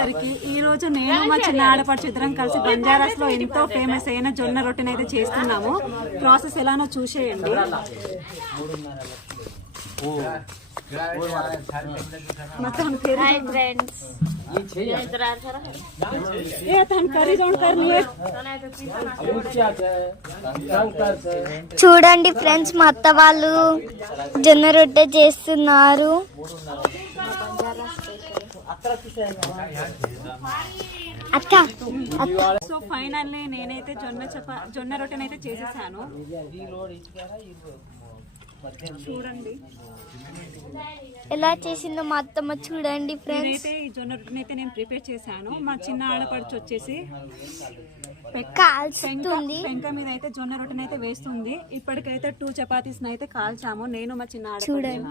అందరికి ఈ రోజు నేను మా చిన్న ఆడపడుచు ఇద్దరం కలిసి బంజారాస్లో ఎంతో ఫేమస్ అయిన జొన్న రొట్టెని అయితే చేస్తున్నాము. ప్రాసెస్ ఎలానో చూసేయండి. చూడండి ఫ్రెండ్స్ మా అత్త వాళ్ళు జొన్న రొట్టె చేస్తున్నారు. అక్క సో ఫైనల్లీ నేనైతే జొన్న చపా జొన్న రొట్టెని అయితే చేసేసాను. చూడండి. ఎలా చేసిందో మా అత్తమ్మ చూడండి ఫ్రెండ్స్. ఈ జొన్న రొట్టెని అయితే నేను ప్రిపేర్ చేశాను. మా చిన్న ఆడపడుచు వచ్చేసి పెంక కాల్స్తుంది పెంక మీద అయితే జొన్న రొట్టెని అయితే వేస్తుంది. ఇప్పటికైతే టూ చపాతీస్ అయితే కాల్చాము. నేను మా చిన్న చూడండి.